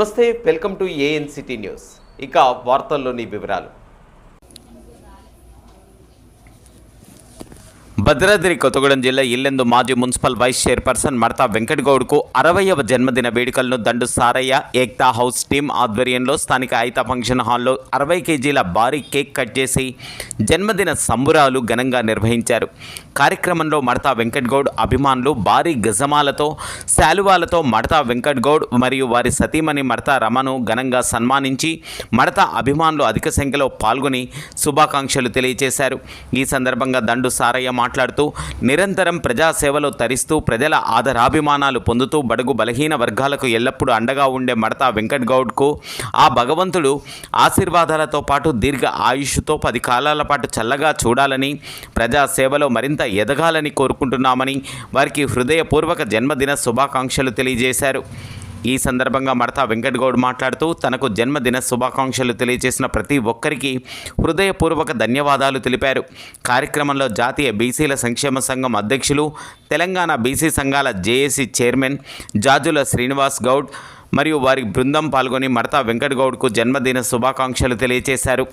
నమస్తే welcome to ANCT news. ఇక వార్తల్లోని వివరాలు. భద్రాద్రి కొత్తగూడెం జిల్లా ఇల్లెందు మాజీ మున్సిపల్ వైస్ చైర్పర్సన్ మడతా వెంకటగౌడ్కు అరవయవ జన్మదిన వేడుకలను దండు సారయ్య ఏక్తా హౌస్ టీం ఆధ్వర్యంలో స్థానిక ఐతా ఫంక్షన్ హాల్లో అరవై కేజీల భారీ కేక్ కట్ చేసి జన్మదిన సంబురాలు ఘనంగా నిర్వహించారు. కార్యక్రమంలో మడతా వెంకటగౌడ్ అభిమానులు భారీ గజమాలతో శాలువాలతో మడతా వెంకటగౌడ్ మరియు వారి సతీమణి మడతా రమను ఘనంగా సన్మానించి మడతా అభిమానులు అధిక సంఖ్యలో పాల్గొని శుభాకాంక్షలు తెలియజేశారు. ఈ సందర్భంగా దండు సారయ్య మాట్లాడుతూ నిరంతరం ప్రజాసేవలో తరిస్తూ ప్రజల ఆదరాభిమానాలు పొందుతూ బడుగు బలహీన వర్గాలకు ఎల్లప్పుడూ అండగా ఉండే మడతా వెంకట్ గౌడ్కు ఆ భగవంతుడు ఆశీర్వాదాలతో పాటు దీర్ఘ ఆయుష్తో పది కాలాల పాటు చల్లగా చూడాలని ప్రజాసేవలో మరింత ఎదగాలని కోరుకుంటున్నామని వారికి హృదయపూర్వక జన్మదిన శుభాకాంక్షలు తెలియజేశారు. ఈ సందర్భంగా మడతా వెంకటగౌడ్ మాట్లాడుతూ తనకు జన్మదిన శుభాకాంక్షలు తెలియజేసిన ప్రతి ఒక్కరికి హృదయపూర్వక ధన్యవాదాలు తెలిపారు. కార్యక్రమంలో జాతీయ బీసీల సంక్షేమ సంఘం అధ్యక్షులు తెలంగాణ బీసీ సంఘాల జేఏసీ చైర్మన్ జాజుల శ్రీనివాస్ గౌడ్ మరియు వారి బృందం పాల్గొని మడతా వెంకటగౌడ్కు జన్మదిన శుభాకాంక్షలు తెలియజేశారు.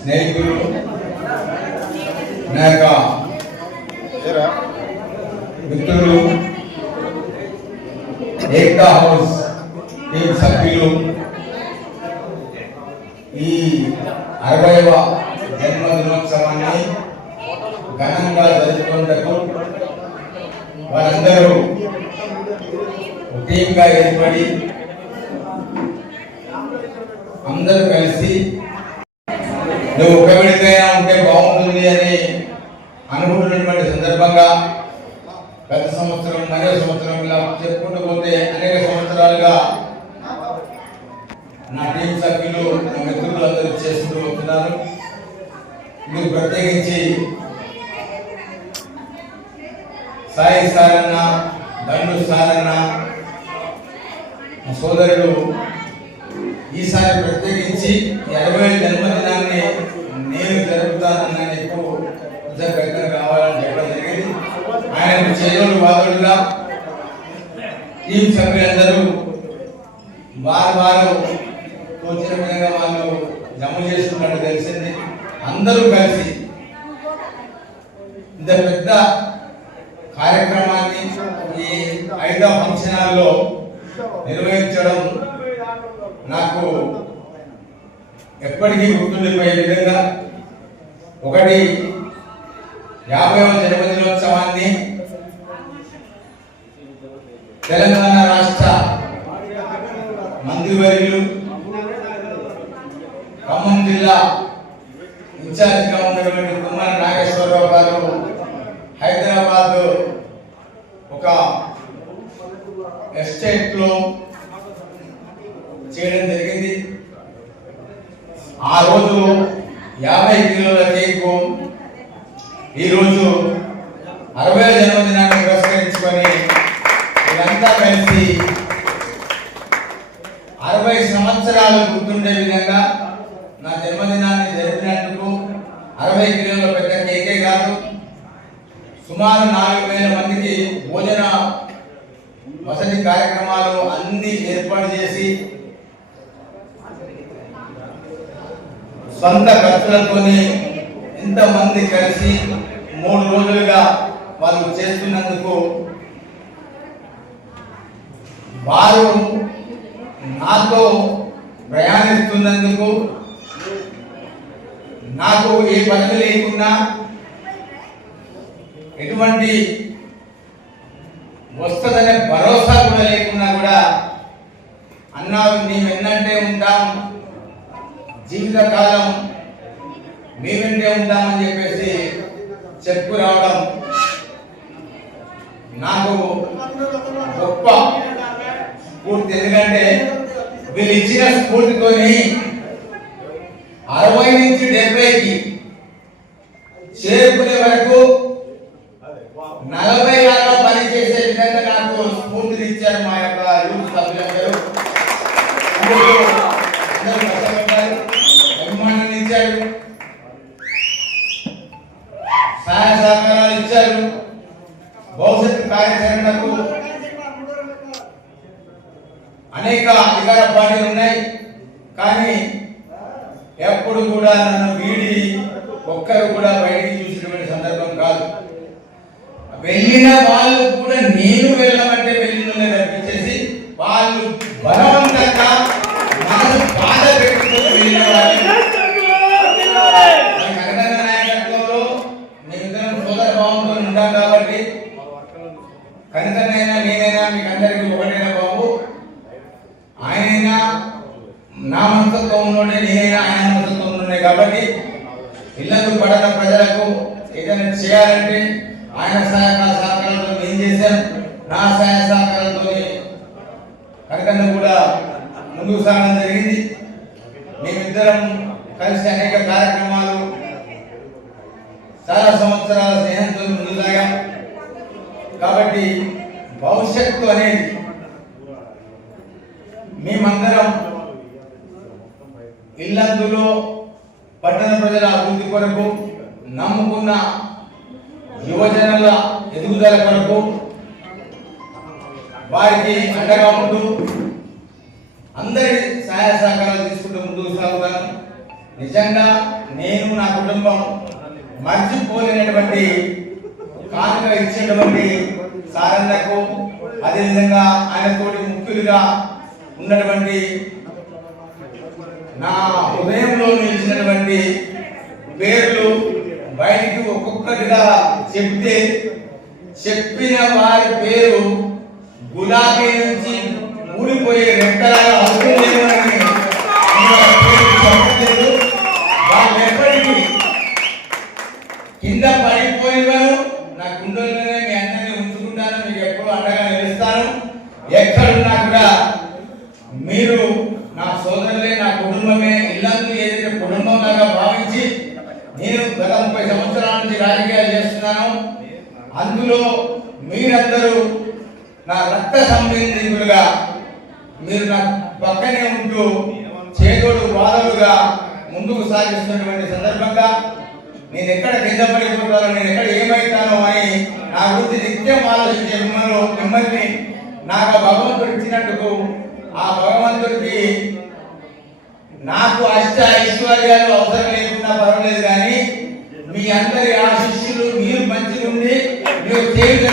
స్నేహితులు నా యొక్క మిత్రులు ఏకతా హౌస్ టీం సభ్యులు. ఈ అరవైవ జన్మదినోత్సవాన్ని ఘనంగా జరుపుకున్నకు వారందరూ టీమ్గా ఏర్పడి అందరూ కలిసి నువ్వు ఒక విడికైనా ఉంటే బాగుంటుంది అని అనుకుంటున్నటువంటి సందర్భంగా గత సంవత్సరం మరో సంవత్సరం ఇలా చెప్పుకుంటూ పోతే అనేక సంవత్సరాలుగా నా టీం సభ్యులు నా మిత్రులు అందరూ చేసుకుంటూ వస్తున్నారు. మీరు ప్రత్యేకించి సాయి సారన్న దండు సారన్న మా సోదరుడు ఈసారి ప్రత్యేకించి ఎనభై జన్మదినాన్ని జరుపుతానన్న నీకు కృతజ్ఞతలు కావాలని చెప్పడం జరిగింది ఆయన చేదోడు వాదుడుగా టీం సభ్యులందరూ వారు వారు తోచిన విధంగా వాళ్ళు జమ చేస్తున్నట్టు తెలిసింది. అందరూ కలిసి ఇంత పెద్ద కార్యక్రమాన్ని ఈ ఐదో ఫంక్షన్ నిర్వహించడం నాకు ఎప్పటికీ గుర్తుండిపోయే విధంగా ఒకటి యాభైవ జన్మదినోత్సవాన్ని తెలంగాణ రాష్ట్ర మంత్రివర్యులు ఖమ్మం జిల్లా ఇన్ఛార్జిగా ఉన్నటువంటి కుమ్మరి నాగేశ్వరరావు గారు హైదరాబాద్ ఒక ఎస్టేట్లో చేయడం జరిగింది. ఆ రోజు యాభై కిలోలకి ఈరోజు అరవై జన్మదినాన్ని పురస్కరించుకొని ఇదంతా కలిసి అరవై సంవత్సరాలు గుర్తుండే విధంగా నా జన్మదినాన్ని జరిపినందుకు అరవై కిలోల పెద్ద కేకే కాదు సుమారు నాలుగు వేల మందికి భోజన వసతి కార్యక్రమాలు అన్ని ఏర్పాటు చేసి సొంత ఖర్చులతోనే ఇంతమంది కలిసి మూడు రోజులుగా వాళ్ళు చేస్తున్నందుకు వారు నాతో ప్రయాణిస్తున్నందుకు నాకు ఏ పని లేకున్నా ఎటువంటి వస్తుందనే భరోసా కూడా లేకున్నా కూడా అన్నా మేము ఎన్నంటే ఉంటాం. జీవితకాలం మీ ఉంటామని చెప్పేసి చెప్పు రావడం నాకు గొప్ప స్ఫూర్తి. ఎందుకంటే వీళ్ళు ఇచ్చిన స్ఫూర్తితోని అరవై నుంచి డెబ్బైకి చేరుకునే వరకు నలభై లాగా పనిచేసే విధంగా నాకు స్ఫూర్తిని ఇచ్చారు మా యొక్క యూత్ సభ్యులందరూ అందరూ అందరూ కష్టపడ్డారు అభిమానాన్ని ఇచ్చారు సహాయ సహకారాలు ఇచ్చారు భవిష్యత్తు కార్యాచరణకు అనేక అధికార పార్టీలు ఉన్నాయి కానీ ఎప్పుడు కూడా నన్ను వీడి ఒక్కరు కూడా బయటికి చూసినటువంటి సందర్భం కాదు. వెళ్ళిన వాళ్ళు కూడా నేను వెళ్ళమంటే వెళ్ళిన తప్పించేసి వాళ్ళు బలవంతంగా మనసు బాధ పెట్టుకుని వెళ్ళిన వాళ్ళు. నాయకత్వంలో సోదర భావంతో ఉంటాం కాబట్టి కనుకనైనా నేనైనా మీకు అందరికీ ఒకటైనా బాబు? ఆయనైనా నా మనస్తత్వం నేనైనా ఆయన మనస్తత్వం కాబట్టి ఇల్లందు ప్రజలకు ఏదైనా చేయాలంటే ఆయన సహాయక సహకారాలతో నేను చేశాను? నా సహాయ సహకారాలతో కనుకన్న కూడా ముందుకు సాగడం జరిగింది. మేమిద్దరం కలిసి అనేక కార్యక్రమాలు చాలా సంవత్సరాల స్నేహంతో ముందు సాగాం. కాబట్టి భవిష్యత్తు అనేది మేమందరం ఇల్లందులో పట్టణ ప్రజల అభివృద్ధి కొరకు నమ్ముకున్న యువజనుల ఎదుగుదల కొరకు వారికి అండగా ఉంటూ అందరి సహాయ సహకారాలు తీసుకుంటూ ముందుకు సాగుతాను నిజంగా నేను నా కుటుంబం మర్చిపోలేనటువంటి కానుక ఇచ్చినటువంటి సారన్నకు అదేవిధంగా ఆయన తోటి ముఖ్యులుగా ఉన్నటువంటి నా హృదయంలో నిలిచినటువంటి పేర్లు బయటికి ఒక్కొక్కటిగా చెప్తే చెప్పిన వారి పేరు గులాబీ నుంచి ఊడిపోయే రెక్కలాగా అవుతుంది నేను ఆ పేరు చెప్పలేదు. వాళ్ళు ఎప్పటికీ కింద పడిపోయినను నా గుండెల్లోనే మీ అందరినీ ఉంచుకుంటాను మీకు ఎప్పుడు అండగా నిలుస్తాను ఎక్కడున్నా కూడా మీరు నా సోదరులే నా కుటుంబమే ఇల్లందు ఏదైతే కుటుంబంలాగా భావించి నేను గత ముప్పై సంవత్సరాల నుంచి రాజకీయాలు చేస్తున్నాను అందులో మీరందరూ నా రక్త సంబంధికులుగా మీరు నా పక్కనే ఉంటూ చేదోడు వాదలుగా ముందుకు సాగిస్తున్నటువంటి సందర్భంగా నేను ఎక్కడ కింద పడిపోతానో నేను ఎక్కడ ఏమైతానో అని నా గురించి నిత్యం ఆలోచించే మిమ్మల్ని మిమ్మల్ని నాకు ఆ భగవంతుడు ఇచ్చినట్టుకు ఆ భగవంతుడికి నాకు అష్ట ఐశ్వర్యాలు అవసరం లేకుండా పర్వాలేదు కానీ మీ అందరి ఆశిష్యులు మీరు మంచిగా ఉండి మీరు తేలిగా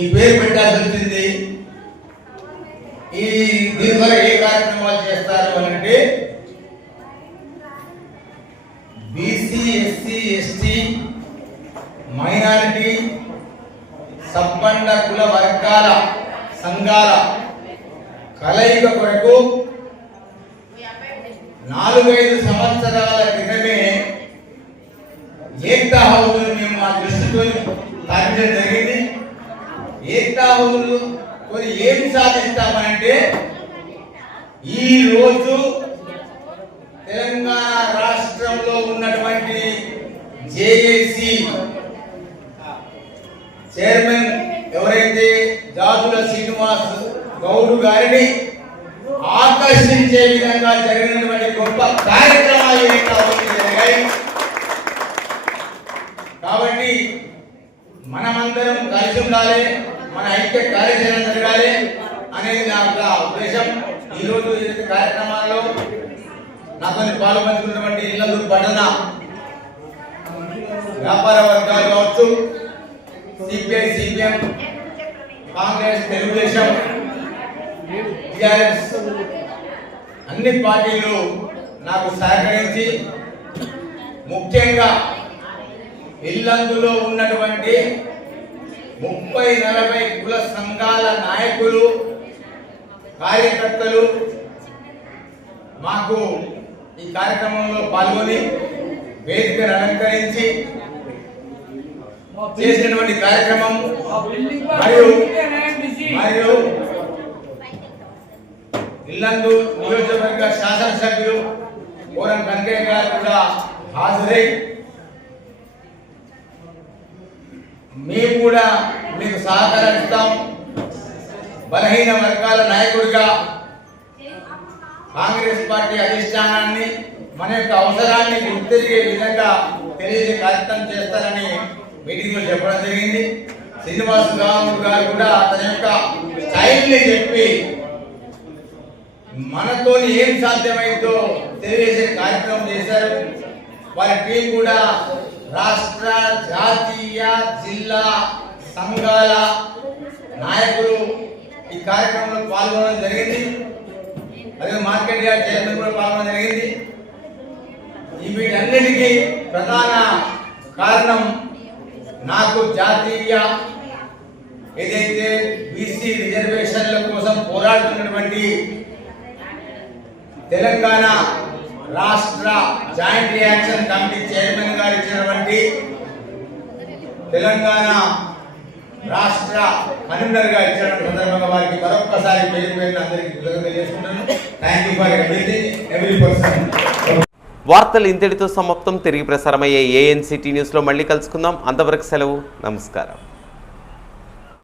ఈ పేరు పెట్టాల్సి వచ్చింది. ఈ దీని ద్వారా ఏ కార్యక్రమాలు చేస్తారు అని అంటే బీసీ ఎస్సీ ఎస్టీ మైనారిటీ సంపన్న కుల వర్గాల సంఘాల కలయిక కొరకు నాలుగైదు సంవత్సరాల క్రితమే ఏక్తా హౌస్ మేము మా దృష్టితో తాగించడం జరిగింది. ఏక్తా కొన్ని కొని ఏం సాధిస్తామంటే ఈ రోజు తెలంగాణ రాష్ట్రంలో ఉన్నటువంటి జేఏసీ చైర్మన్ ఎవరైతే జాతుల శ్రీనివాస్ గౌడ్ గారిని ఆకర్షించే విధంగా జరిగినటువంటి గొప్ప కార్యక్రమాలు ఈ జరిగాయి. కాబట్టి మనమందరం కలిసి ఉండాలి. మన ఐక్య కార్యాచరణ జరగాలి అనేది నా యొక్క ఉద్దేశం. ఈ రోజు కార్యక్రమాల్లో నాతో పాల్పంచుకున్నటువంటి ఇళ్ళలు పట్టణ వ్యాపార వర్గాలు కావచ్చు CPI CPM Congress Telugu Desam TRS అన్ని పార్టీలు నాకు సహకరించి ముఖ్యంగా ఇల్లందులో ఉన్నటువంటి ముప్పై నలభై కుల సంఘాల నాయకులు కార్యకర్తలు మాకు ఈ కార్యక్రమంలో పాల్గొని వేదికను అలంకరించి చేసినటువంటి కార్యక్రమం మరియు మరియు ఇల్లందు నియోజకవర్గ శాసనసభ్యులు కోరం కనకయ్య గారు కూడా హాజరై మేము కూడా మీకు సహకరిస్తాం. బలహీన వర్గాల నాయకుడిగా కాంగ్రెస్ పార్టీ అధిష్టానాన్ని మన యొక్క అవసరాన్ని గుర్తిరిగే విధంగా తెలియజే కార్యక్రమం చేస్తారని మీటింగ్లో చెప్పడం జరిగింది. శ్రీనివాస్ రావు గారు కూడా తన యొక్క స్టైల్ని చెప్పి మనతో ఏం సాధ్యమైందో తెలియజేసే కార్యక్రమం చేశారు. వారి టీం కూడా రాష్ట్ర జాతీయ జిల్లా సంఘాల నాయకులు ఈ కార్యక్రమంలో పాల్గొనడం జరిగింది. అదే మార్కెట్ యార్డ్ చైర్మన్ కూడా పాల్గొనడం జరిగింది. వీటన్నిటికీ ప్రధాన కారణం నాకు జాతీయ ఏదైతే బీసీ రిజర్వేషన్ల కోసం పోరాడుతున్నటువంటి తెలంగాణ రాష్ట్ర జాయింట్ రియాక్షన్ కమిటీ చైర్మన్ గారు ఇచ్చినటువంటి తెలంగాణ రాష్ట్ర కన్వీనర్గా ఇచ్చినటువంటి సందర్భంగా వారికి మరొక్కసారి పేరు పేరు అందరికీ కృతజ్ఞతలు తెలియజేసుకుంటాను thank you for everything every person వార్తలు ఇంతటితో సమాప్తం. తిరిగి ప్రసారమయ్యే ఏఎన్సిటీ న్యూస్లో మళ్ళీ కలుసుకుందాం. అంతవరకు సెలవు. నమస్కారం.